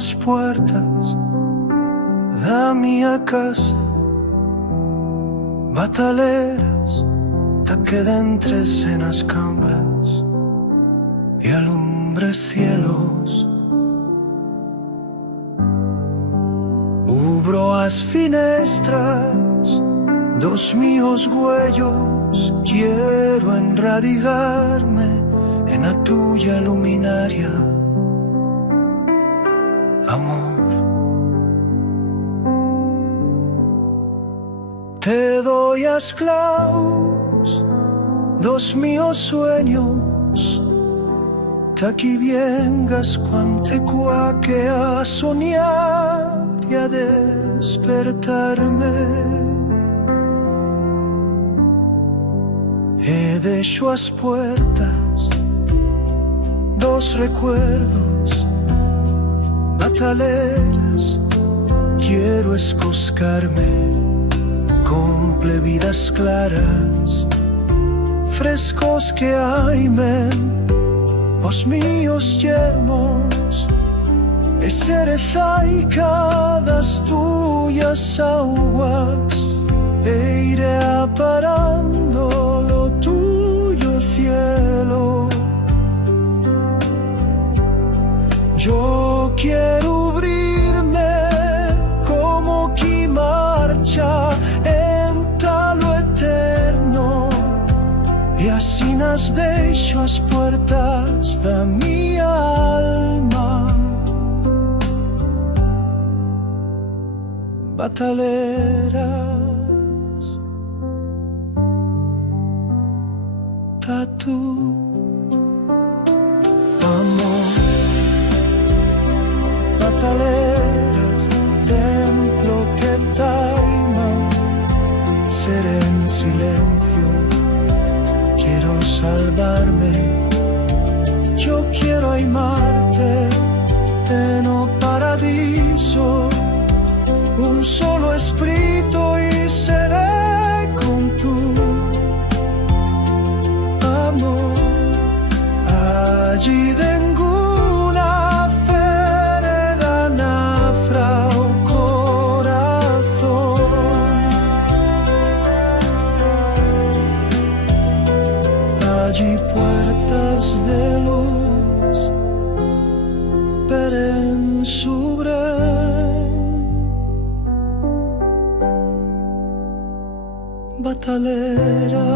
as portas da minha casa, bataleiras da que dentres en as cambras e alumbres cielos. Ubro as finestras dos míos güellos, quiero enradigarme en la tuya luminaria, amor. Te doy as claus dos míos sueños, ta que viengas quante cuaque a soñar y a despertarme. He deixo as puertas dos recuerdos, bataleras, quiero escoscarme con plebidas claras, frescos que aimen os míos yermos, e cerezaica das tuyas aguas, e iré aparando lo tuyo cielo. Yo quiero abrirme como que marcha en lo eterno, y así nas deixo as puertas da minha alma, bataleras, tatu, amor, bataleras, templo que taima, ser en silencio, quiero salvarme, yo quiero amarte en o paradiso, un solo espíritu y seré con tu amor. Allí ninguna ferida nafra o corazón. Allí puertas de luz peren sobre batalera.